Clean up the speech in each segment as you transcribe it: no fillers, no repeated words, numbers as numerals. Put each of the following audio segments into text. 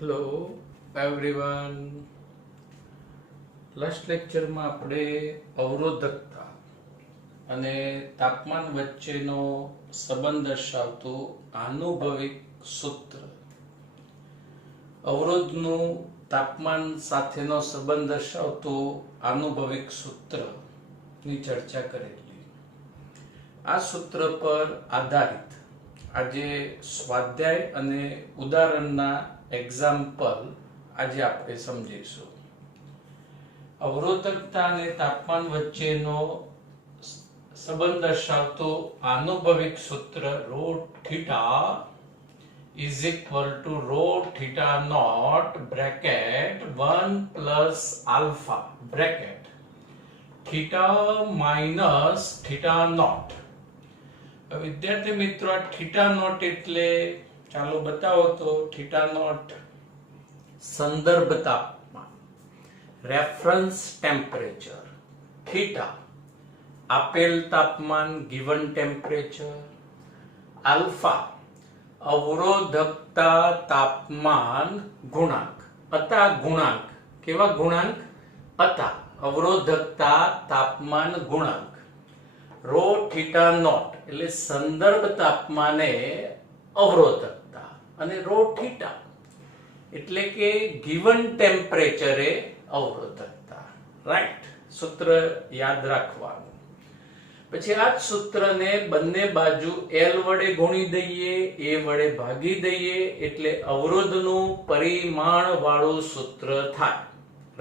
Hello everyone. Last લેક્ચરમાં આપણે અવરોધકતા અને તાપમાન વચ્ચેનો સંબંધ દર્શાવતું આનુભવિક સૂત્ર, અવરોધનું તાપમાન સાથેનો સંબંધ દર્શાવતું આનુભવિક સૂત્રની ચર્ચા કરેલી. આ સૂત્ર પર આધારિત આજે સ્વાધ્યાય અને ઉદાહરણના એક્ઝામ્પલ આજે આપણે સમજીશું. અવરોધકતા અને તાપમાન વચ્ચેનો સંબંધ દર્શાવતો આનુભવિક સૂત્ર ρ theta is equal to ρ theta naught bracket 1 plus alpha bracket theta minus theta naught. વિદ્યાર્થી મિત્રો, આ થીટા નોટ એટલે ચાલો બતાવો તો. થીટા નોટ સંદર્ભ તાપમાન, રેફરન્સ ટેમ્પરેચર. થીટા આપેલ તાપમાન, ગિવન ટેમ્પરેચર. આલ્ફા અવરોધકતા તાપમાન ગુણાંક. અતા ગુણાંક. કેવા ગુણાંક? અતા અવરોધકતા તાપમાન ગુણાંક. ρ થીટા નોટ એટલે સંદર્ભ તાપમાને અવરોધકતા અને ρ થીટા એટલે કે ગિવન ટેમ્પરેચરે અવરોધકતા. રાઈટ? સૂત્ર યાદ રાખવાનું. પછી આ જ સૂત્રને બંને બાજુ L વડે ગુણી દઈએ, A વડે ભાગી દઈએ એટલે અવરોધનું પરિમાણ વાળું સૂત્ર થાય.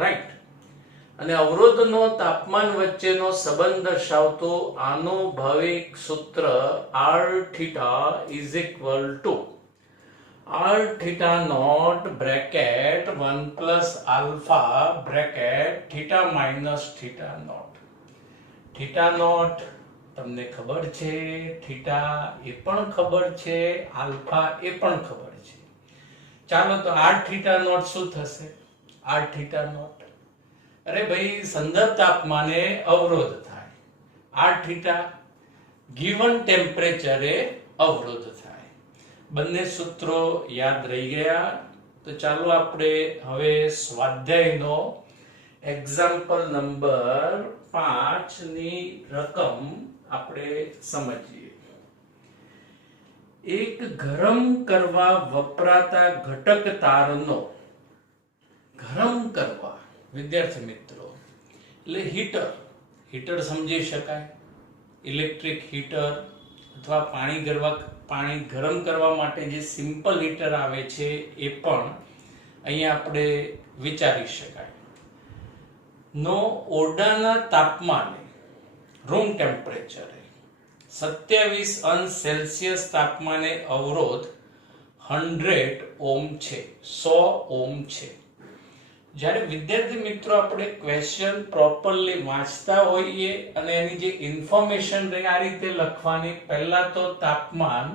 રાઈટ? અને અવરોધનો તાપમાન વચ્ચેનો સંબંધ દર્શાવતો આનુભવિક સૂત્ર R theta is equal to R theta naught bracket 1 plus alpha bracket theta minus theta naught. Theta naught તમને ખબર છે, થીટા એ પણ ખબર છે, આલ્ફા એ પણ ખબર છે. ચાલો તો R થીટા નોટ શું થશે? R થીટા નોટ, અરે ભાઈ, સંદર્ભ તાપમાને અવરોધ થાય. R થીટા ગિવન ટેમ્પરેચરે અવરોધ થાય. બંને સૂત્રો યાદ રહી ગયા. તો ચાલો આપણે હવે સ્વાધ્યાયનો એક્ઝામ્પલ નંબર 5 ની રકમ આપણે સમજીએ. એક ગરમ કરવા વપરાતા ઘટક તારનો, ગરમ કરવા વિદ્યાર્થી મિત્રો એટલે હીટર. હીટર સમજી શકાય, ઇલેક્ટ્રિક હીટર અથવા પાણી ગરમ કરવા માટે જે સિમ્પલ હીટર આવે છે એ પણ અહીંયા આપણે વિચારી શકાય. નો ઓરડાના તાપમાને, રૂમ ટેમ્પરેચરે 27 અંશ સેલ્સિયસ તાપમાને અવરોધ 100 ઓહ્મ છે, 100 ઓહ્મ છે. જ્યારે વિદ્યાર્થી મિત્રો આપણે ક્વેશ્ચન પ્રોપરલી વાંચતા હોઈએ અને એની જે ઇન્ફોર્મેશન આ રીતે લખવાની. પહેલા તો તાપમાન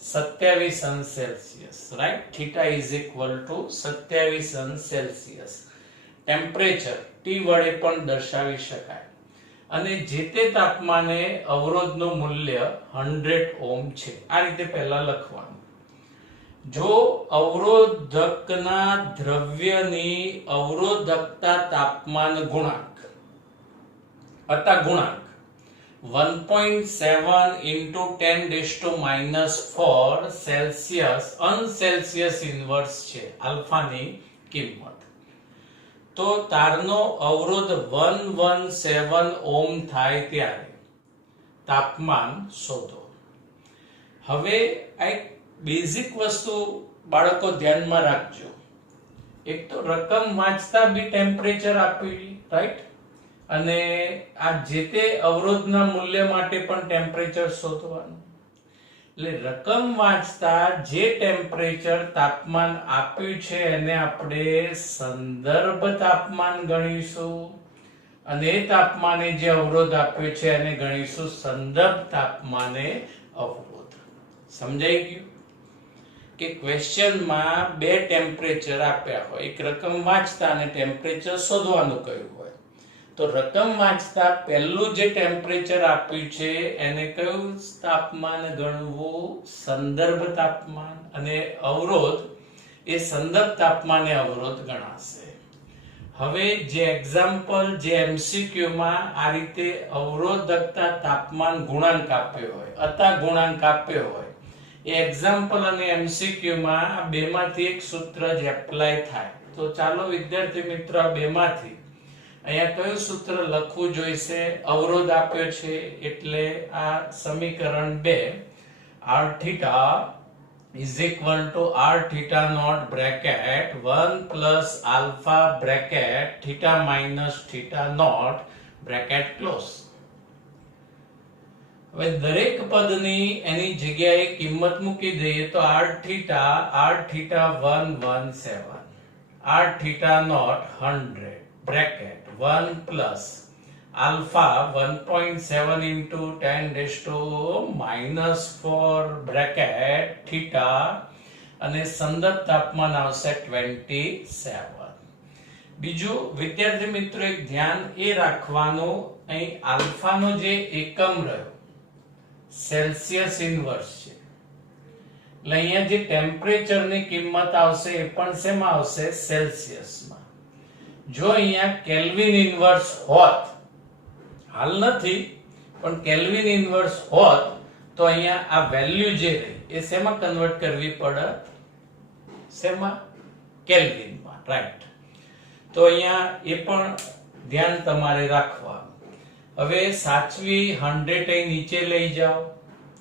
27 અંશ Celsius, right? Theta is equal to 27 અંશ સેલ્સિયસ. ટેમ્પરેચર T વડે પણ દર્શાવી શકાય. અને જે તે તાપમાને અવરોધનું મૂલ્ય 100 ઓહ્મ છે. આ રીતે પહેલા લખવાનું. જો અવરોધકના દ્રવ્યની અવરોધકતા તાપમાન ગુણાંક, અતા ગુણાંક 1.7 into 10⁻⁴ સેલ્સિયસ અનસેલ્સિયસ ઇન્વર્સ છે આલ્ફાની કિંમત, તો તારનો અવરોધ 117 ઓહ્મ થાય ત્યારે તાપમાન શોધો. હવે આ એક બેઝિક વસ્તુ બાળકો ધ્યાનમાં રાખજો. એક તો રકમ વાંચતા બી ટેમ્પરેચર આપેલી, રાઈટ? અને આ જે તે અવરોધના મૂલ્ય માટે પણ ટેમ્પરેચર શોધવાનું. એટલે રકમ વાંચતા જે ટેમ્પરેચર તાપમાન આપ્યું છે એને આપણે સંદર્ભ તાપમાન ગણીશું, અને એ તાપમાને જે અવરોધ આપ્યો છે એને ગણીશું સંદર્ભ તાપમાને અવરોધ. સમજાઈ ગયું કે ક્વેશ્ચનમાં બે ટેમ્પરેચર આપ્યા હોય, એક રકમ વાંચતા અને ટેમ્પરેચર શોધવાનું કહ્યું હોય. તો રકમ વાંચતા પહેલું જે ટેમ્પરેચર આપ્યું છે એને કયું તાપમાન ગણવું? સંદર્ભ તાપમાન. અને અવરોધ એ સંદર્ભ તાપમાને અવરોધ ગણાશે. હવે જે એક્ઝામ્પલ જે એમસીક્યુ માં આ રીતે અવરોધકતા તાપમાન ગુણાંક આપ્યો હોય, અતા ગુણાંક આપ્યો હોય, એ એક્ઝામ્પલ અને એમસીક્યુ માં આ બેમાંથી એક સૂત્ર જ એપ્લાય થાય. તો ચાલો વિદ્યાર્થી મિત્રો આ બેમાંથી અહીંયા કયું સૂત્ર લખવું જોઈશે? અવરોધ આપ્યો છે એટલે આ સમીકરણ 2 r theta is equal to r theta naught bracket 1 plus alpha bracket theta minus theta naught bracket close. હવે દરેક પદની એની જગ્યાએ કિંમત મૂકી દઈએ તો r theta 117, r theta naught 100 bracket 1 plus alpha 1.7 into 10 raised to minus 4 bracket theta અને સંદર્ભ તાપમાન આવશે 27. બીજું વિદ્યાર્થી મિત્રો એક ધ્યાન એ રાખવાનું, અહીં આલ્ફાનો જે એકમ રહ્યો સેલ્સિયસ ઇન્વર્સ છે, એટલે અહીંયા જે ટેમ્પરેચરની કિંમત આવશે એ પણ શેમાં આવશે? સેલ્સિયસમાં. જો અહીંયા કેલ્વિન ઇન્વર્સ હોત, હાલ નથી પણ કેલ્વિન ઇન્વર્સ હોત તો અહીંયા આ વેલ્યુ જે રહી એ શેમાં કન્વર્ટ કરવી પડે? શેમાં? કેલ્વિનમાં, રાઈટ. તો અહીંયા એ પણ ધ્યાન તમારે રાખવાનું. હવે સાચવી 100 અહીં નીચે લઈ જાઓ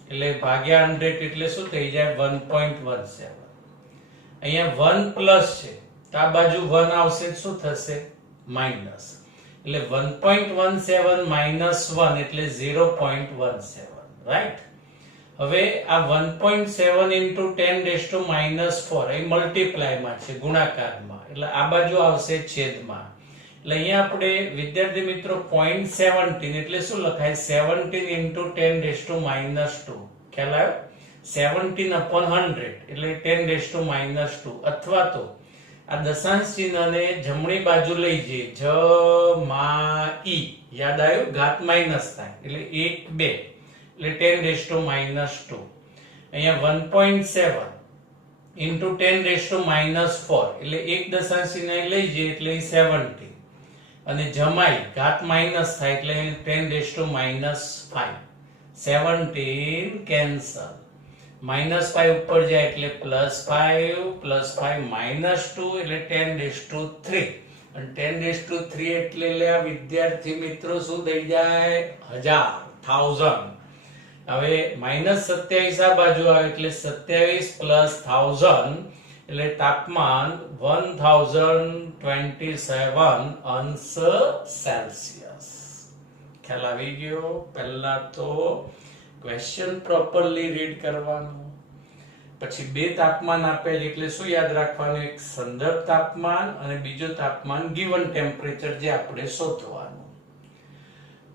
એટલે ભાગ્યા 100 એટલે શું થઈ જાય? 1.17. અહીંયા 1 પ્લસ છે તો આ બાજુ 1 આવશે, શું થશે? માઇનસ. એટલે 1.17 minus 1 એટલે 0.17, રાઈટ. હવે આ 1.7 into 10 raised to minus 4 A multiply માં છે, ગુણાકારમાં, એટલે આ બાજુ આવશે છેદમાં. એટલે અહીંયા આપણે વિદ્યાર્થી મિત્રો 0.17 એટલે શું લખાય? 17 into 10 raised to minus 2. ખ્યાલ આવ્યો? 17 upon 100 એટલે 10 raised to minus 2. અથવા તો આ દશાંશ ચિહ્નને જમણી બાજુ લઈ જઈએ, જ મા ઈ, યાદ આવ્યું? ઘાત માઈનસ થાય એટલે 1 2 એટલે 10 raised to minus 2. અહીંયા 1.7 into 10 raised to minus 4 એટલે એક દશાંશ ચિહ્ન લઈ જઈએ એટલે 70 અને જમાઈ ઘાત માઈનસ થાય એટલે 10 raised to minus 5. 17 cancel, minus 5 ઉપર જાય એટલે plus 5 minus 2 એટલે 10 raised to 3 અને 10 raised to 3 એટલે લે વિદ્યાર્થી મિત્રો શું થઈ જાય? 1000. હવે -27 આ બાજુ આવે એટલે 27 plus 1000 એટલે તાપમાન 1027 અંશ સેલ્સિયસ. ખ્યાલ આવી ગયો? પહેલા તો ક્વેશ્ચન પ્રોપરલી રીડ કરવાનું, પછી બે તાપમાન આપેલ એટલે શું યાદ રાખવાનું? એક સંદર્ભ તાપમાન અને બીજો તાપમાન ગિવન ટેમ્પરેચર જે આપણે શોધવાનું.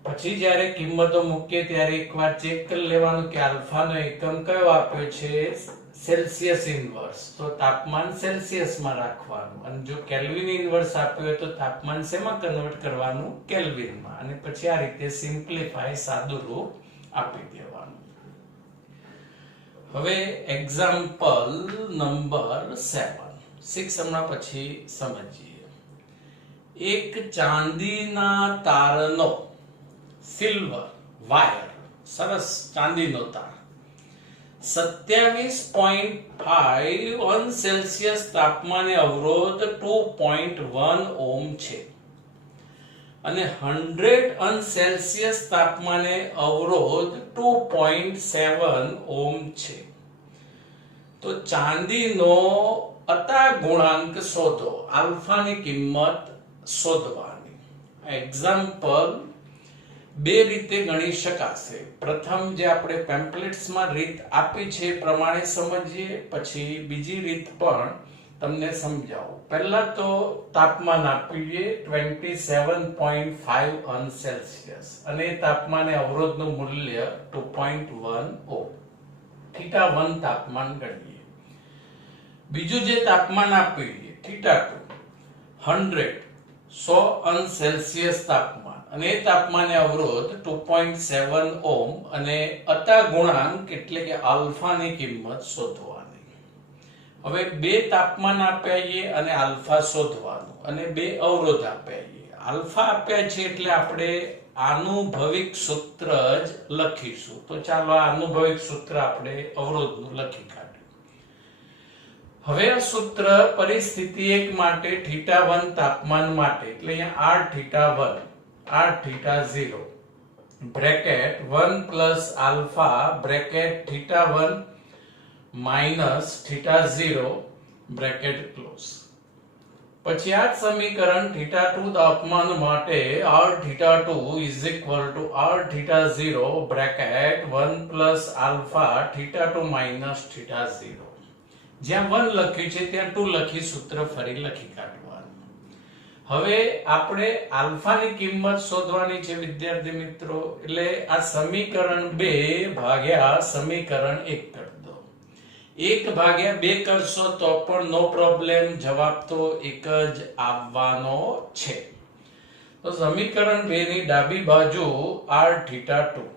પછી જ્યારે કિંમતો મૂકીએ ત્યારે એકવાર ચેક કરી લેવાનું કે આલ્ફાનો એકમ કયો આપ્યો છે? સેલ્સિયસ ઇન્વર્સ, તો તાપમાન સેલ્સિયસમાં રાખવાનું. અને જો કેલ્વિન ઇન્વર્સ આપ્યું હોય તો તાપમાન શેમાં કન્વર્ટ કરવાનું? કેલ્વિનમાં. અને પછી આ રીતે સિમ્પ્લિફાય, સાદું રૂપ આપી દેવાનું. હવે એક્ઝામ્પલ નંબર 6 હમણાં પછી સમજીએ. એક ચાંદીના તારનો, સિલ્વર વાયર, સરસ ચાંદીનો તાર 27.5 સેલ્સિયસ તાપમાને અવરોધ 2.1 ઓહ્મ છે અને 100 સેલ્સિયસ તાપમાને અવરોધ 2.7 ઓહ્મ છે. તો ચાંદીનો અતા ગુણાંક શોધો, આલ્ફાની કિંમત શોધવાની. એક્ઝામ્પલ બે રીતે ગણી શકાશે. પ્રથમ જે આપણે પેમ્પલેટ્સમાં રીત આપી છે એ પ્રમાણે સમજીએ, પછી બીજી રીત પણ તમને સમજાવું. પહેલા તો તાપમાન આપીએ 27.5 અંશ સેલ્સિયસ અને તાપમાને અવરોધનું મૂલ્ય 2.1 ઓહ્મ. થીટા 1 તાપમાન ગણીએ. બીજું જે તાપમાન આપીએ થીટા 2 100 અંશ સેલ્સિયસ તાપમાન અને એ તાપમાને અવરોધ 2.7 ઓહ્મ અને અતા ગુણાંક એટલે કે આલ્ફાની કિંમત શોધવાની. હવે બે તાપમાન આપ્યા છે અને આલ્ફા શોધવાનું અને બે અવરોધ આપ્યા છે. આલ્ફા આપ્યા છે એટલે આપણે આનુભવિક સૂત્ર જ લખીશું. તો ચાલો આ આનુભવિક સૂત્ર આપણે અવરોધનું લખી કાઢીએ. હવે આ સૂત્ર પરિસ્થિતિ 1 માટે θ1 તાપમાન માટે એટલે અહીંયા r θ0 bracket 1 plus alpha bracket θ1 minus θ0 bracket close. પછી આ સમીકરણ θ2 તાપમાન માટે r θ2 is equal to r θ0 bracket 1 plus alpha θ2 minus θ0. જ્યાં 1 લખ્યું છે ત્યાં 2 લખી સૂત્ર ફરી લખી કાઢવાનું. હવે આપણે આલ્ફાની કિંમત શોધવાની છે વિદ્યાર્થી મિત્રો. એટલે આ સમીકરણ 2 ભાગ્યા સમીકરણ 1 કરી દો. 1 ભાગ્યા 2 કરશો તો પણ નો પ્રોબ્લેમ, જવાબ તો એક જ આવવાનો છે. તો સમીકરણ 2 ની ડાબી બાજુ r θ2,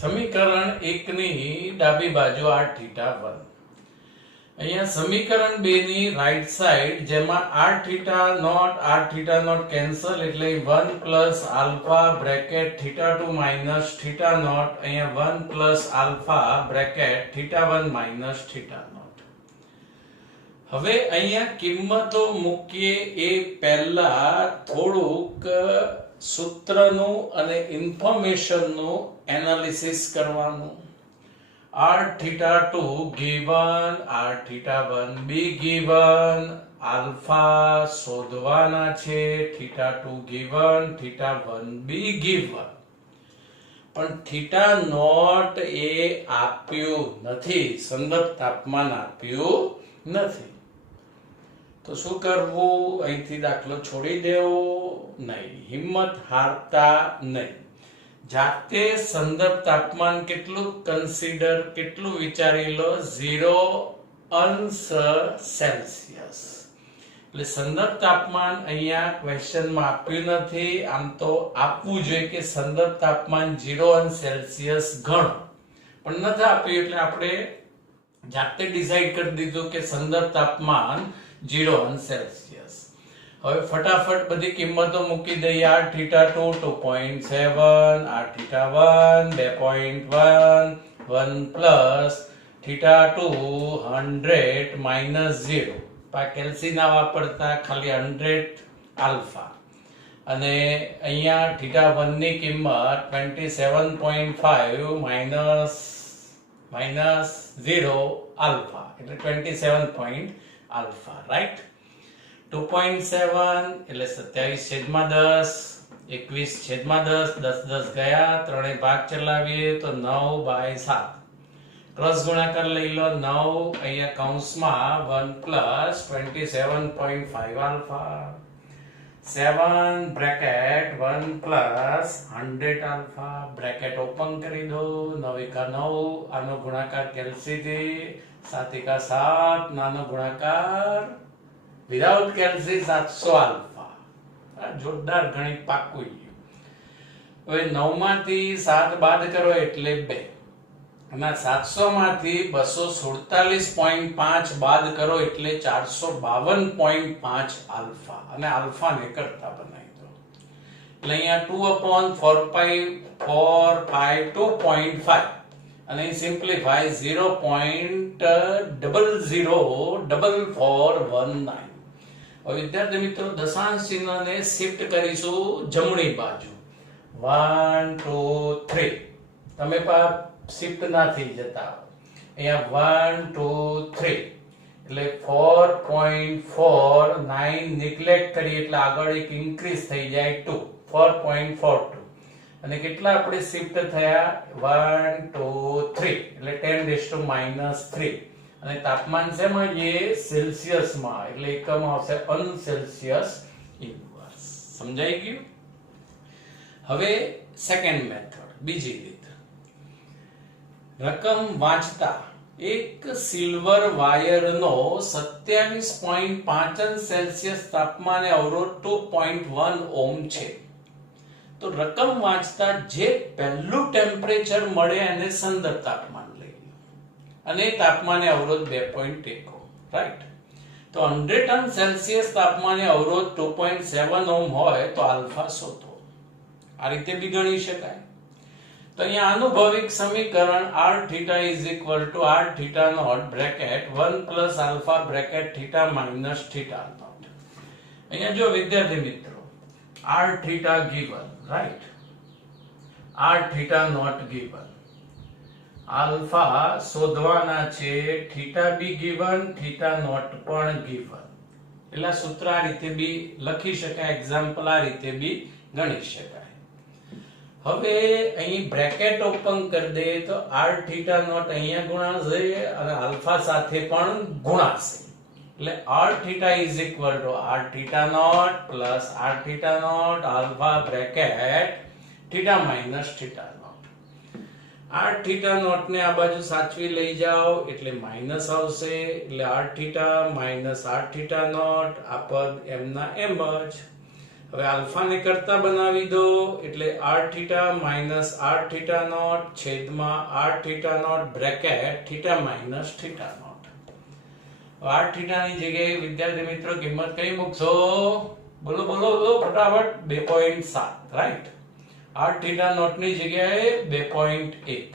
સમીકરણ 1 ની ડાબી બાજુ r θ1. અહીંયા સમીકરણ 2 ની રાઈટ સાઈડ જેમાં r θ0 કેન્સલ એટલે 1 પ્લસ આલ્ફા બ્રેકેટ θ2 માઇનસ θ0, અહીંયા 1 પ્લસ આલ્ફા બ્રેકેટ θ1 માઇનસ θ0. હવે અહીંયા કિંમતો મૂકીએ એ પહેલા થોડુંક સૂત્રનું અને ઇન્ફોર્મેશનનું એનાલિસિસ કરવાનું. r θ2 given, r θ1 be given, alpha શોધવાના છે, θ2 given, θ1 be given. પણ θ0 એ આપ્યું નથી, સંદર્ભ તાપમાન આપ્યું નથી. તો શું કરવું? અહીંથી દાખલો છોડી દેવો નહીં, હિંમત હારતા નહીં. જાતે સંદર્ભ તાપમાન કેટલું કન્સિડર, કેટલું વિચારી લો, 0 સેલ્સિયસ. એટલે સંદર્ભ તાપમાન અહીંયા ક્વેશ્ચનમાં આપ્યું નથી. આમ તો આપવું જોઈએ કે સંદર્ભ તાપમાન 0 સેલ્સિયસ ગણો, પણ નથી આપ્યું એટલે આપણે જાતે ડિસાઈડ કરી દીધું કે સંદર્ભ તાપમાન 0 સેલ્સિયસ. હવે ફટાફટ બધી કિંમતો મૂકી દઈએ. r θ2 2.7, r θ1 2.1, 1 plus θ2 100 minus 0. કેલ્સી ના વાપરતા, ખાલી 100 આલ્ફા. અને અહીંયા θ1 ની કિંમત 27.5 માઇનસ 0 આલ્ફા એટલે 27 આલ્ફા, રાઈટ. 2.7 એટલે 27/10, 21/10, 10 ગયા, ત્રણે ભાગ ચલાવીએ તો 9/7. ક્રોસ ગુણાકાર લઈ લો. 9 અહીંયા કૌંસમાં 1 plus 27.5 alpha, 7 bracket 1 plus 100 alpha, bracket open કરી દો. 9 × 9 આનો ગુણાકાર કેલ્સી થી, 7 × 7 નાનો ગુણાકાર વિધાઉટ કેલ્સી 700 આલ્ફા. જોરદાર ગણિત પાક્કું ગયું. હવે 9 માંથી 7 બાદ કરો એટલે 2, અને 700 માંથી 247.5 બાદ કરો એટલે 452.5 આલ્ફા, અને આલ્ફા ને કરતા બનાવી દો. એટલે અહીંયા 2/452.5 અને સિમ્પ્લિફાય 0.004419. વિદ્યાર્થી મિત્રો દશાંશ ચિહ્નને શિફ્ટ કરીશું જમણી બાજુ. 1 2 3 તમે શિફ્ટ ના થઈ જતા. અહીંયા 1 2 3 એટલે 4.49 નિગ્લેક્ટ કરી એટલે આગળ એક ઇન્ક્રીઝ થઈ જાય 2, 4.42. અને કેટલા આપણે શિફ્ટ થયા? 1 2 3 એટલે 10⁻³ અને તાપમાન શેમાં છે? સેલ્સિયસમાં, એટલે એકમ આવશે અનસેલ્સિયસ ઇન્વર્સ. સમજાઈ ગયું? હવે સેકન્ડ મેથડ, બીજી રીત. રકમ વાંચતા એક સિલ્વર વાયરનો 27.5 સેલ્સિયસ તાપમાને અવરોધ 2.1 ઓહ્મ છે. તો રકમ વાંચતા જે પહેલું ટેમ્પરેચર મળે એને સંદર્ભ તાપમાન લઈ લો, અને તાપમાને અવરોધ 2.1 ઓહ્મ. રાઈટ. તો 100 ટન સેલ્સિયસ તાપમાને અવરોધ 2.7 ઓહ્મ હોય તો આલ્ફા શોધો. આ રીતે બી ગણી શકાય. તો અહીંયા આનુભવિક સમીકરણ r theta is equal to r theta naught bracket 1 plus alpha bracket theta minus theta naught. અહીંયા જો વિદ્યાર્થી મિત્રો, r theta given, right, r theta naught given, alpha શોધવાના છે, theta B given, theta naught પણ given. એટલે સૂત્ર આ રીતે બી લખી શકાય, એક્ઝામ્પલ આ રીતે બી ગણી શકાય. હવે અહીં બ્રેકેટ ઓપન કરી દે તો r થીટા નોટ અહીંયા ગુણાશે અને આલ્ફા સાથે પણ ગુણાશે. એટલે r theta is equal to r theta naught plus r theta naught alpha bracket theta minus theta naught. r theta naught ને આ બાજુ સાચવી લઈ જાઓ એટલે માઈનસ આવશે, એટલે r theta minus r theta naught આ પદ એમના એમ જ. હવે આલ્ફા ને કરતા બનાવી દો એટલે r theta minus r theta naught છેદમાં r theta naught bracket theta minus theta naught. r theta ની જગ્યાએ વિદ્યાર્થી મિત્રો કિંમત કઈ મૂકશો? બોલો બોલો બોલો ફટાફટ. 2.7, રાઈટ. r theta naught ની જગ્યાએ 2.1,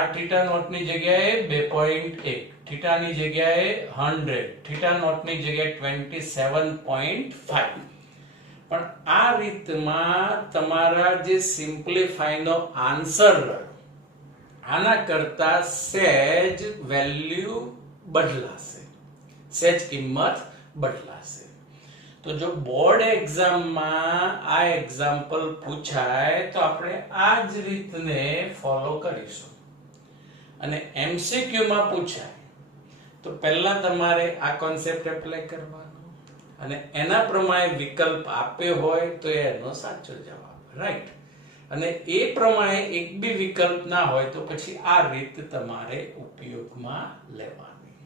r theta naught ની જગ્યાએ 2.1, theta ની જગ્યાએ 100, theta naught ની જગ્યાએ 27.5. પણ આ રીતમાં તમારા જે સિમ્પ્લિફાય નો આન્સર આના કરતા સહેજ વેલ્યુ બદલાશે, સહેજ કિંમત બદલાશે. તો જો બોર્ડ એક્ઝામમાં આ એક્ઝામ્પલ પૂછાય તો આપણે આ જ રીતને ફોલો કરીશું. અને એમસીક્યુ માં પૂછાય તો પહેલા તમારે આ કોન્સેપ્ટ એપ્લાય કરવાનો અને એના પ્રમાણે વિકલ્પ આપ્યો હોય તો એનો સાચો જવાબ, રાઈટ. અને એ પ્રમાણે એક બી વિકલ્પ ના હોય તો પછી આ રીત તમારે ઉપયોગમાં લેવાની.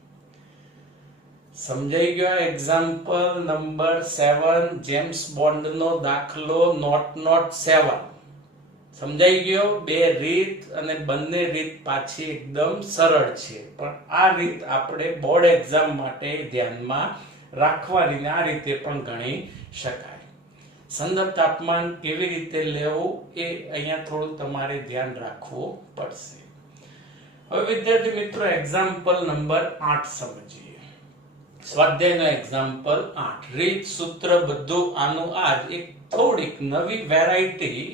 સમજાઈ ગયો? એક્ઝામ્પલ નંબર 7, જેમ્સ બોન્ડ નો દાખલો નોટ 7. સમજાઈ ગયો? બે રીત અને બંને રીત પાછી એકદમ સરળ છે, પણ આ રીત આપણે બોર્ડ એક્ઝામ માટે ધ્યાનમાં રાખવાની, આ રીતે પણ ગણી શકાય. સંદર્ભ તાપમાન કેવી રીતે લેવું એ અહીંયા થોડું તમારે ધ્યાન રાખવું પડશે. હવે વિદ્યાર્થી મિત્રો એક્ઝામ્પલ નંબર 8 સમજીએ. સ્વાધ્યાયનો એક્ઝામ્પલ 8. રીત, સૂત્ર બધું આનું આ જ એક થોડીક નવી વેરાયટી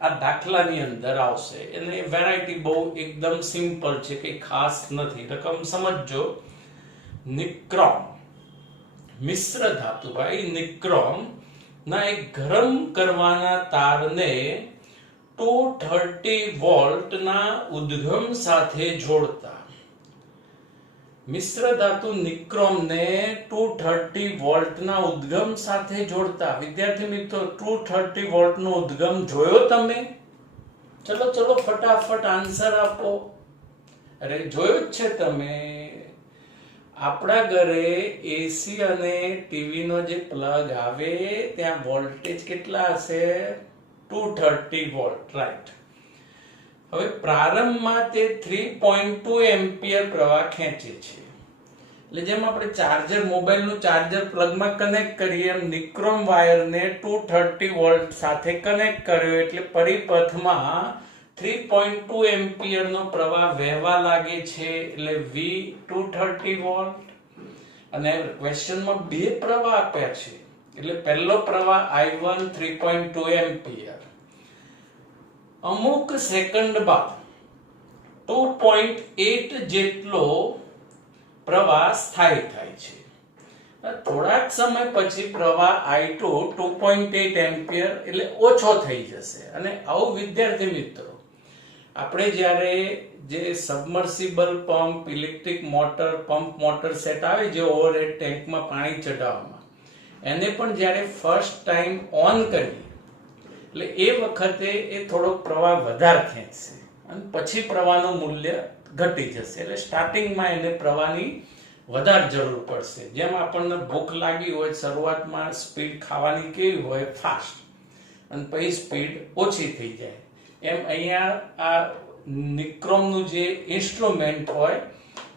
આ દાખલાની અંદર આવશે. અને વેરાયટી બહુ એકદમ સિમ્પલ છે, કે ખાસ નથી. રકમ સમજજો. નિક્રોમ મિશ્ર ધાતુ ભાઈ નિક્રોમ ના એક ગરમ કરવાના તારને 230 વોલ્ટ ના ઉદ્ગમ સાથે જોડતા. મિશ્ર ધાતુ નિક્રોમ ને 230 વોલ્ટ ના ઉદ્ગમ સાથે જોડતા. વિદ્યાર્થી મિત્રો 230 વોલ્ટ નો ઉદ્ગમ જોયો તમે? ચલો ચલો ફટાફટ આન્સર આપો. અરે જોયો જ છે તમે. આપણા ઘરે એસી અને ટીવી નો જે પ્લગ આવે ત્યાં વોલ્ટેજ કેટલા હશે? 230 વોલ્ટ, રાઈટ. હવે પ્રારંભમાં તે 3.2 એમ્પિયર પ્રવાહ ખેંચે છે. એટલે જેમ આપણે ચાર્જર, મોબાઈલનું ચાર્જર પ્લગમાં કનેક્ટ કરીએ એમ નિક્રોમ વાયરને 230 વોલ્ટ સાથે કનેક્ટ કર્યો એટલે પરિપથમાં 3.2 એમ્પિયર નો પ્રવાહ વહેવા લાગે છે. એટલે V 230 વોલ્ટ. અને ક્વેશ્ચનમાં બે પ્રવાહ આપ્યા છે એટલે પહેલો પ્રવાહ I1 3.2 એમ્પિયર. અમુક સેકન્ડ બાદ 2.8 જેટલો પ્રવાહ સ્થાયી થાય છે. થોડાક સમય પછી પ્રવાહ I2 2.8 એમ્પિયર એટલે ઓછો થઈ જશે. અને આવું વિદ્યાર્થી મિત્રો આપણે જ્યારે જે submersible pump, electric motor, pump motor set આવે જે ઓવરહેડ ટેન્કમાં પાણી ચડાવવામાં, એને પણ જ્યારે ફર્સ્ટ ટાઈમ ઓન કરીએ એટલે એ વખતે એ થોડો પ્રવાહ વધારે ખેંચશે અને પછી પ્રવાહનું મૂલ્ય ઘટી જશે. એટલે સ્ટાર્ટિંગમાં એને પ્રવાહની વધારે જરૂર પડશે. જેમ આપણને ભૂખ લાગી હોય, શરૂઆતમાં સ્પીડ ખાવાની કેવી હોય? ફાસ્ટ, અને પછી સ્પીડ ઓછી થઈ જાય. એમ અહીંયા આ નિક્રોમનું જે ઇન્સ્ટ્રુમેન્ટ હોય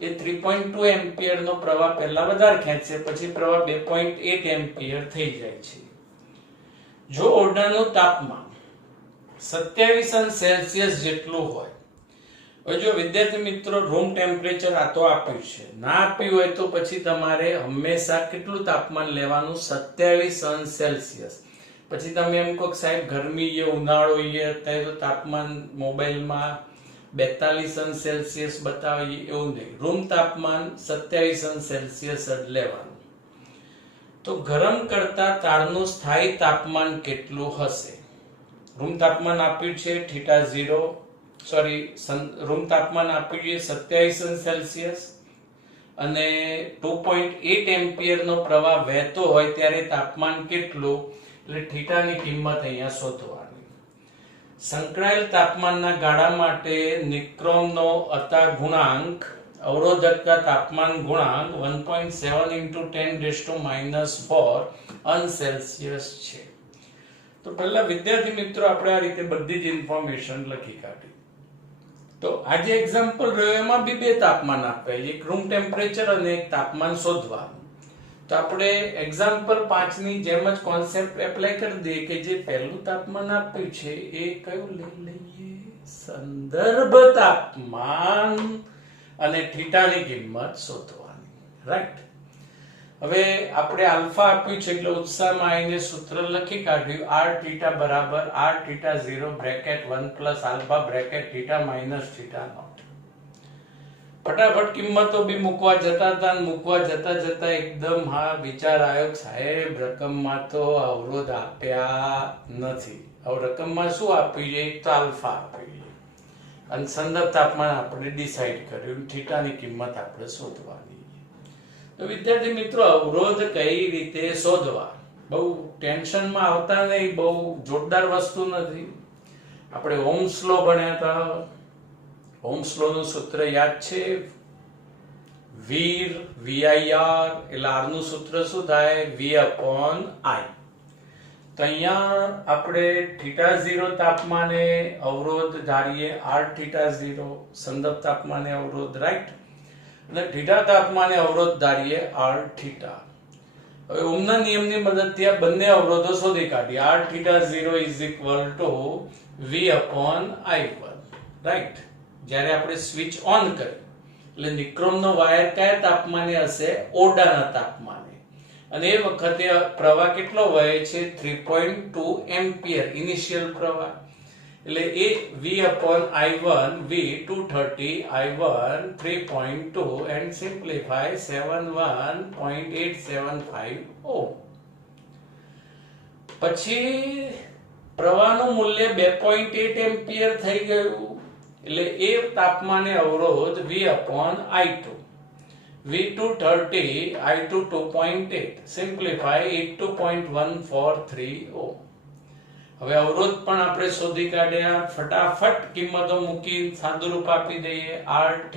એ 3.2 એમ્પિયર નો પ્રવાહ પહેલા વધારે ખેંચશે, પછી પ્રવાહ 2.8 એમ્પિયર થઈ જાય છે. જો ઓરડાનું તાપમાન 27°C જેટલું હોય, હવે જો વિદ્યાર્થી મિત્રો રૂમ ટેમ્પરેચર આ તો આપ્યું છે, ના આપ્યું હોય તો પછી તમારે હંમેશા કેટલું તાપમાન લેવાનું? 27°C. પછી તમે એમ કહો સાહેબ ગરમી છે, ઉનાળો છે, અત્યારે તો તાપમાન મોબાઈલમાં 42°C બતાવે, એવું નહીં. રૂમ તાપમાન 27°C જ લેવાનું. તો ગરમ કરતા તારનું સ્થાયી તાપમાન કેટલું હશે? રૂમ તાપમાન આપ્યું છે રૂમ તાપમાન આપ્યું છે 27°C અને 2.8 એમ્પિયર નો પ્રવાહ વહેતો હોય ત્યારે તાપમાન કેટલું? એટલે થીટાની કિંમત અહીંયા શોધવાની. સંકળાયેલ તાપમાનના ગાળા માટે નિક્રોમનો અતા ગુણાંક, અવરોધકતા તાપમાન ગુણાંક 1.7 × 10⁻⁴ છે. તો પહેલા વિદ્યાર્થી મિત્રો આપણે આ રીતે બધી જ ઇન્ફોર્મેશન લખી કાઢી. તો આ જે એક્ઝામ્પલ રહ્યો એમાં બી બે તાપમાન આપ્યા, એક રૂમ ટેમ્પરેચર અને એક તાપમાન શોધવાનું. તો આપણે એક્ઝામ્પલ 5 ની જેમ જ કોન્સેપ્ટ એપ્લાય કરી દઈએ કે જે પહેલું તાપમાન આપ્યું છે એ કયું લઈ લઈએ? સંદર્ભ તાપમાન અને થીટાની કિંમત શોધવાની. રાઈટ. હવે આપણે આલ્ફા આપ્યું છે એટલે ઉત્સાહમાં આવીને સૂત્ર લખી કાઢ્યું r θ બરાબર r θ0 bracket 1 + alpha bracket θ minus θ0. ફટાફટ કિંમતો બી મૂકવા જતા એકદમ હા વિચાર આવ્યો સાહેબ રકમમાં તો અવરોધ આપ્યા નથી. હવે રકમમાં શું આપ્યું છે? એક તો આલ્ફા આપ્યું છે અને સંદર્ભ તાપમાન આપણે ડિસાઈડ કર્યું, થીટાની કિંમત આપણે શોધવાની. તો વિદ્યાર્થી મિત્રો અવરોધ કઈ રીતે શોધવા? બહુ ટેન્શનમાં આવતા નહીં, બહુ જોરદાર વસ્તુ નથી. આપણે ઓહ્મ્સ લો ભણ્યા હતા. ઓહ્મ્સ લો નું સૂત્ર યાદ છે? VIR એટલે R નું સૂત્ર શું થાય? V/I. તો અહીંયા આપણે θ0 તાપમાને અવરોધ ધારીએ r θ0, સંદર્ભ તાપમાને અવરોધ, રાઈટ, અને θ તાપમાને અવરોધ ધારીએ r θ. હવે ઓહ્મના નિયમની મદદથી આ બંને અવરોધો શોધી કાઢીએ. r θ0 = V/I1, right. જ્યારે આપણે સ્વિચ ઓન કરીએ એટલે નિક્રોમનો વાયર કયા તાપમાને હશે? ઓરડાના તાપમાને. અને એ વખતે પ્રવાહ કેટલો વહે છે? 3.2 એમ્પિયર ઇનિશિયલ પ્રવાહ. એટલે એ V/I1 V 230 I1 3.2 and simplify 71.875 ohm. પછી પ્રવાહનું મૂલ્ય 2.8 એમ્પિયર થઈ ગયું એટલે એ તાપમાને અવરોધ V/I2 V 230 I2 2.8 simplify 82.143 ohm. હવે અવરોધ પણ આપણે શોધી કાઢ્યા. ફટાફટ કિંમતો મૂકી સાદુરૂપ આપી દઈએ. r θ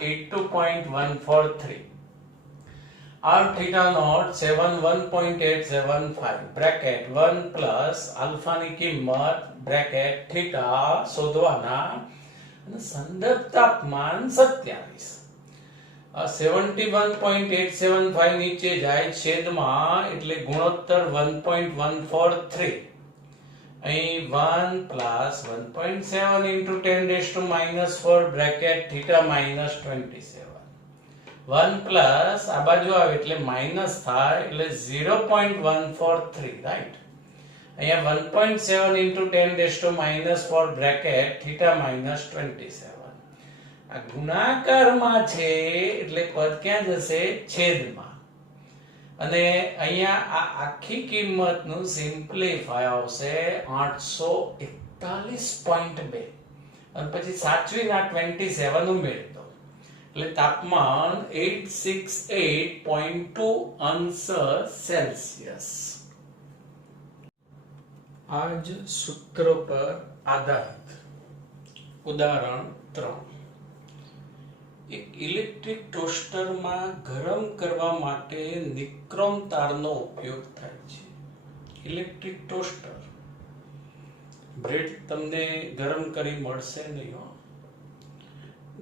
82.143, r θ0 71.875 બ્રેકેટ 1 પ્લસ આલ્ફાની કિંમત બ્રેકેટ θ શોધવાના અને સંદર્ભ તાપમાન 27. 71.875 નીચે જાય છેદમાં એટલે ગુણોત્તર 1.143. અહીં 1 પ્લસ 1.7 × 10⁻⁴ બ્રેકેટ θ માઇનસ 27. 1 પ્લસ આ બાજુ આવે એટલે માઇનસ થાય એટલે 0.143, રાઈટ. અહીંયા 1.7 × 10⁻⁴ બ્રેકેટ θ માઇનસ 27. આ ગુણાકારમાં છે એટલે પદ ક્યાં જશે? છેદમાં. અને અહીંયા આ આખી કિંમતનું સિમ્પ્લિફાય આવશે 841.2 અને પછી સાચવીને આ 27 ઉમેરી દો એટલે તાપમાન 868.2°C. આ જ સૂત્ર પર આધારિત ઉદાહરણ 3. એક ઇલેક્ટ્રિક ટોસ્ટરમાં ગરમ કરવા માટે નિક્રોમ તારનો ઉપયોગ થાય છે. ઇલેક્ટ્રિક ટોસ્ટર, બ્રેડ તમને ગરમ કરી મળશે નહીં.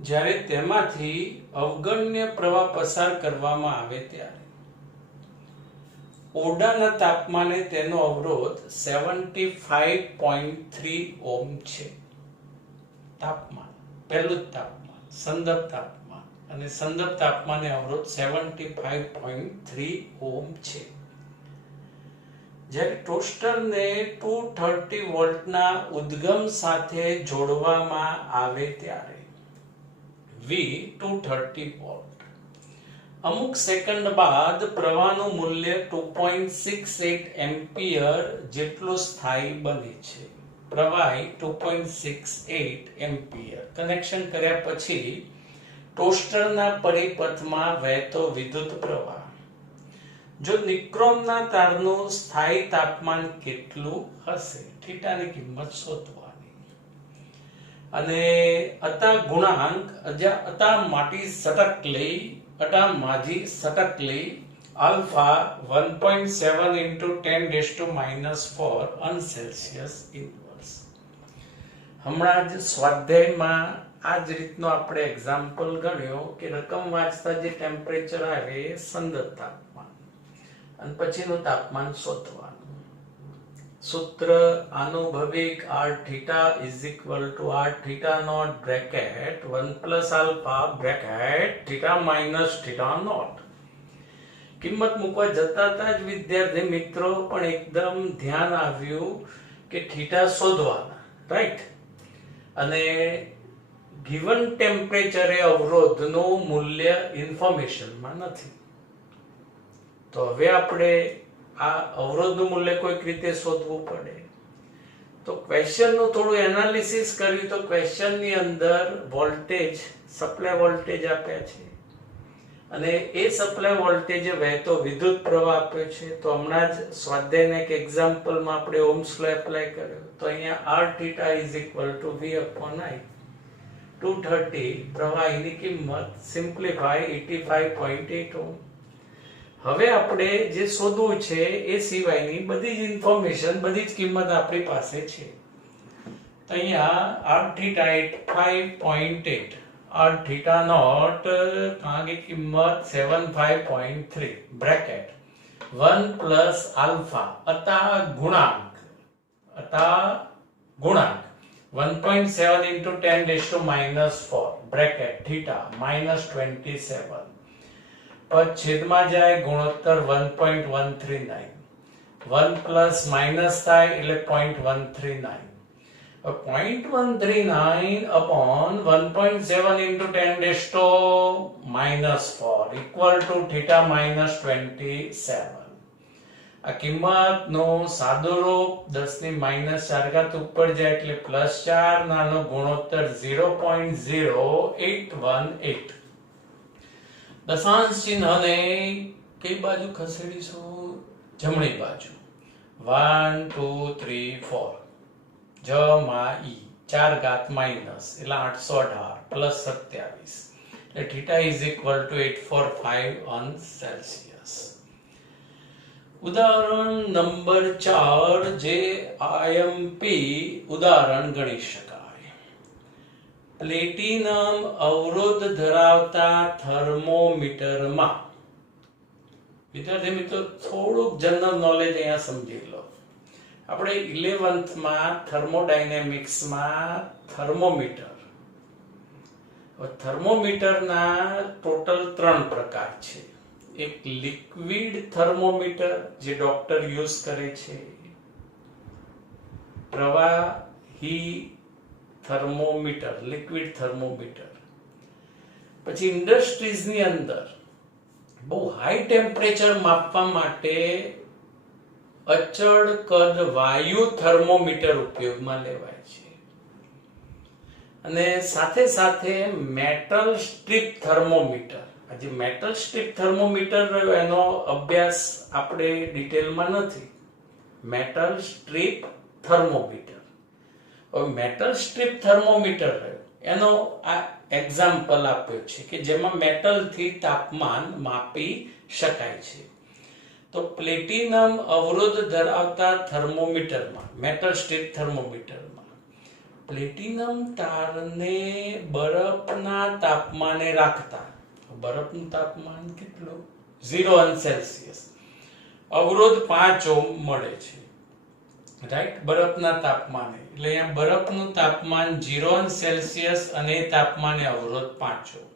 જ્યારે તેમાંથી અવગણ્ય પ્રવાહ પસાર કરવામાં આવે ત્યારે ઓરડાના તાપમાને તેનો અવરોધ 75.3 ઓહ્મ છે. તાપમાન, પહેલું તાપમાન, સંદર્ભ તાપમાન, અને સંદર્ભ તાપમાને અવરોધ 75.3 ઓહ્મ છે. જ્યારે ટોસ્ટરને 230 વોલ્ટના ઉદ્ગમ સાથે જોડવામાં આવે ત્યારે V 230 વોલ્ટ અમુક સેકન્ડ બાદ પ્રવાહનું મૂલ્ય 2.68 એમ્પિયર જેટલું સ્થાયી બને છે. પ્રવાહી 2.68 એમ્પિયર કનેક્શન કર્યા પછી ટોસ્ટરના પરિપથમાં વહેતો વિદ્યુત પ્રવાહ. જો નિક્રોમના તારનું સ્થાયી તાપમાન કેટલું હશે, થીટાની કિંમત શોધવાની. અને અતા ગુણાંક અતા માજી સટકલી આલ્ફા 1.7 into 10⁻⁴ અનસેલ્સિયસ ઇન્વર્સ. હમણાં જ સ્વાધ્યાયમાં આ જ રીતનો આપણે એક્ઝામ્પલ ગણ્યો કે રકમ વાંચતા જે ટેમ્પરેચર આવે સંદર્ભ તાપમાન અને પછીનું તાપમાન શોધવાનું. સૂત્ર આનુભવિક r theta is equal to r theta naught bracket 1 plus alpha bracket theta minus theta naught. કિંમત મૂકવા જતા હતા જ વિદ્યાર્થી મિત્રો, પણ એકદમ ધ્યાન આવ્યું કે થીટા શોધવાના, રાઈટ? અને ગિવન ટેમ્પરેચરે અવરોધનું મૂલ્ય ઇન્ફોર્મેશનમાં નથી. તો હવે આપણે આ અવરોધનું મૂલ્ય કોઈક રીતે શોધવું પડે. તો ક્વેશ્ચનનું થોડું એનાલિસિસ કર્યું તો ક્વેશ્ચનની અંદર વોલ્ટેજ, સપ્લાય વોલ્ટેજ આપ્યા છે અને એ સપ્લાય વોલ્ટેજે વહેતો વિદ્યુત પ્રવાહ આપ્યો છે. તો હમણાં જ સ્વાધ્યાયના એક એક્ઝામ્પલમાં આપણે ઓહ્મ્સ લો એપ્લાય કર્યો. તો અહીંયા r theta is equal to V upon I 230 પ્રવાહીની કિંમત સિમ્પ્લિફાય 85.8 ઓહ્મ. હવે આપણે જે શોધવું છે એ સિવાયની બધી જ ઇન્ફોર્મેશન, બધી જ કિંમત આપણી પાસે છે. તો અહીંયા r theta 85.8, r theta naught આगे કિંમત 75.3 બ્રેકેટ 1 plus alpha અતા ગુણાંક 1.7 into 10⁻⁴ બ્રેકેટ theta -27 पर छेदમાં જાય ગુણોત્તર 1.139, 1 પ્લસ માઇનસ થાય એટલે 0.139. 0.139 upon 1.7 into 10⁻⁴ equal to theta -27. આ કિંમતનું સાદું રૂપ 10⁻⁴ ઉપર જાય એટલે +4, નાનો ગુણોત્તર 0.0818. દશાંશ ચિહ્નને કઈ બાજુ ખસેડીશું? જમણી બાજુ. 1 2 3 4 જમા ઈ 4 ઘાત માઇનસ એટલે 818 પ્લસ 27 એટલે theta is equal to 845 on Celsius. ઉદાહરણ નંબર 4 જે IMP ઉદાહરણ ગણી શકાય. પ્લેટિનમ અવરોધ ધરાવતા થર્મોમીટરમાં, વિદ્યાર્થી મિત્રો થોડુંક જનરલ નોલેજ અહીંયા સમજી લો. આપણે 11th માં થર્મોડાયનેમિક્સમાં થર્મોમીટરના ટોટલ 3 પ્રકાર છે. એક લિક્વિડ થર્મોમીટર જે ડોક્ટર યુઝ કરે છે, પ્રવાહી થર્મોમીટર, લિક્વિડ થર્મોમીટર. પછી ઇન્ડસ્ટ્રીઝની અંદર બહુ હાઈ ટેમ્પરેચર માપવા માટે અચળ કદ વાયુ થર્મોમીટર ઉપયોગમાં લેવાય છે. અને સાથે સાથે મેટલ સ્ટ્રીપ થર્મોમીટર. આ જે મેટલ સ્ટ્રીપ થર્મોમીટર રહ્યો એનો અભ્યાસ આપણે ડિટેલમાં નથી. Metal strip thermometer. Metal strip thermometer એનો આ એક્ઝામ્પલ આપ્યો છે કે જેમાં મેટલથી તાપમાન માપી શકાય છે. તો પ્લેટિનમ અવરોધ ધરાવતા થર્મોમીટરમાં, મેટલ સ્ટ્રીપ થર્મોમીટરમાં પ્લેટિનમ તારને બરફના તાપમાને રાખતા, બરફનું તાપમાન કેટલું? 0 સેલ્સિયસ, અવરોધ 5 ઓહ્મ મળે છે, રાઈટ? બરફના તાપમાને, એટલે અહીંયા બરફનું તાપમાન 0 સેલ્સિયસ અને એ તાપમાને અવરોધ 5 ઓહ્મ.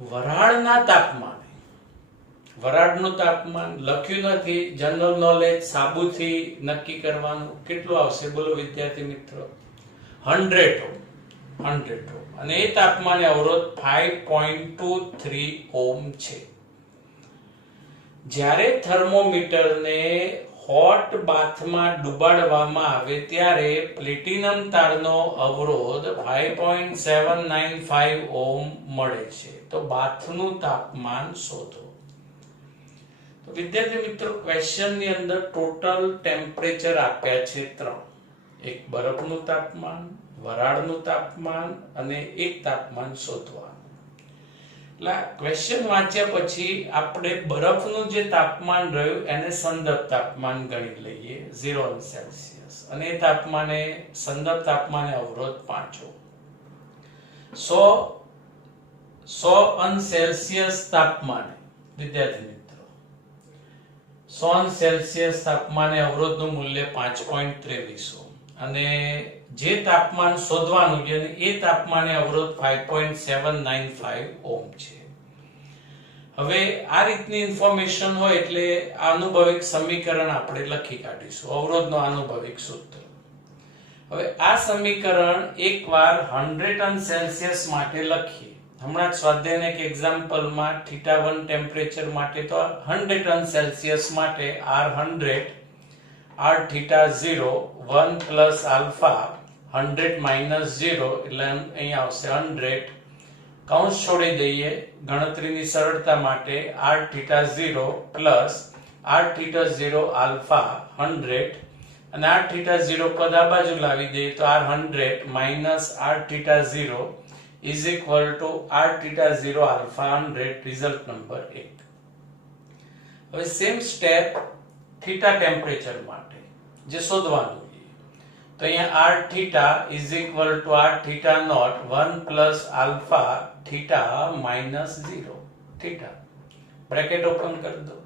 વરાળના તાપમાને, વરાળનું તાપમાન લખ્યું નથી, જનરલ નોલેજ સાબુથી નક્કી કરવાનું. કેટલું આવશે બોલો વિદ્યાર્થી મિત્રો? 100 ઓહ્મ, 100 ઓહ્મ, અને એ તાપમાને અવરોધ 5.23 ઓહ્મ છે. જ્યારે થર્મોમીટરને હોટ બાથમાં ડુબાડવામાં આવે ત્યારે પ્લેટિનમ તારનો અવરોધ 5.795 ઓહ્મ મળે છે. તો બાથનું તાપમાન શોધો. તો વિદ્યાર્થી મિત્રો, ક્વેશ્ચનની અંદર ટોટલ ટેમ્પરેચર આપ્યા છે 3. એક બરફનું તાપમાન, વરાળનું તાપમાન અને એક તાપમાન શોધવાનું. એટલે ક્વેશ્ચન વાંચ્યા પછી આપણે બરફનું જે તાપમાન રહ્યું એને સંદર્ભ તાપમાન ગણી લઈએ 0 સેલ્સિયસ, અને એ તાપમાને સંદર્ભ તાપમાને અવરોધ 5 ઓહ્મ. 100 સેલ્સિયસ તાપમાને વિદ્યાર્થી મિત્રો, 100 સેલ્સિયસ તાપમાને અવરોધનું મૂલ્ય 5.23 ઓહ્મ, અને જે તાપમાન શોધવાનું છે એ તાપમાને અવરોધ 5.795 ઓહ્મ છે. હવે આ રીતની ઇન્ફોર્મેશન હોય એટલે આનુભવિક સમીકરણ આપણે લખી કાઢીશું, અવરોધનો આનુભવિક સૂત્ર. હવે આ સમીકરણ એકવાર 100 સેલ્સિયસ માટે લખીએ. હમણાં જ સ્વાધ્યાયના એક એક્ઝામ્પલમાં θ1 ટેમ્પરેચર માટે તો 100 સેલ્સિયસ માટે R100 Rθ0 1 plus alpha 100 minus 0 એટલે અહીંયા આવશે 100. કૌંસ છોડી દઈએ ગણતરીની સરળતા માટે. Rθ0 પ્લસ Rθ0 આલ્ફા 100, અને Rθ0 પદ આ બાજુ લાવી દઈએ તો R100 minus Rθ0 is equal to Rθ0 alpha 100. Result number 1. હવે સેમ સ્ટેપ થીટા ટેમ્પરેચર માટે જે શોધવાનું છે, તો અહીંયા Rθ is equal to Rθ0 1 plus alpha theta minus 0 theta. Bracket open કરી દો.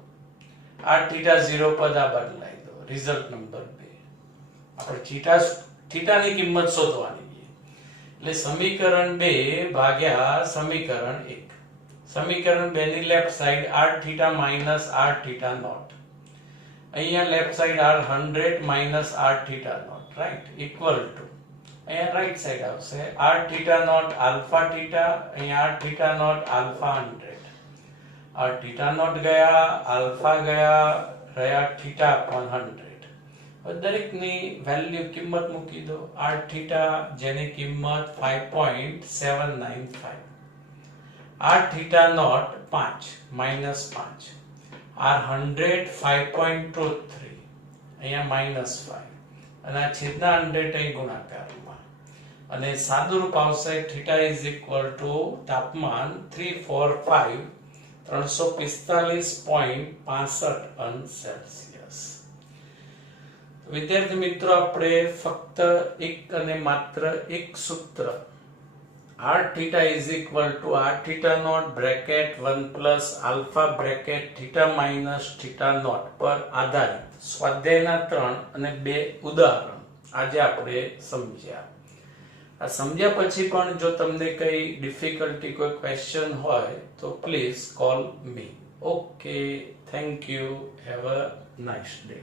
Rθ0 પદ આ બાજુ લાવી દો. Result number 2. આપણે થીટાની કિંમત શોધવાની. એટલે સમીકરણ 2 ભાગ્યા સમીકરણ 1. સમીકરણ 2 ની left side Rθ minus Rθ0, અહીંયા left side R100 minus Rθ0, right, equal to અહીંયા રાઈટ સાઈડ આવશે Rθ0 આલ્ફા થીટા, અહીંયા Rθ0 આલ્ફા 100. Rθ0 ગયા, આલ્ફા ગયા, રહ્યા થીટા પણ 100. દરેકની વેલ્યુ કિંમત મૂકી દો. Rθ જેની કિંમત 5.795, Rθ0 5 માઇનસ 5, R100 5.23, અહીંયા માઇનસ 5, અને આ છેદના 100 અહીં ગુણાકારમાં, અને સાદું રૂપ આવશે θ ઇઝ ઇક્વલ ટુ તાપમાન 345.65 સેલ્સિયસ. વિદ્યાર્થી મિત્રો, આપણે ફક્ત એક અને માત્ર એક સૂત્ર Rθ is equal to Rθ0 bracket 1 plus alpha bracket θ minus θ0 પર આધારિત સ્વાધ્યાયના 3 અને 2 ઉદાહરણ આજે આપણે સમજ્યા. આ સમજ્યા પછી પણ જો તમને કઈ ડિફિકલ્ટી, કોઈ ક્વેશ્ચન હોય તો please call me. Okay, thank you, have a nice day.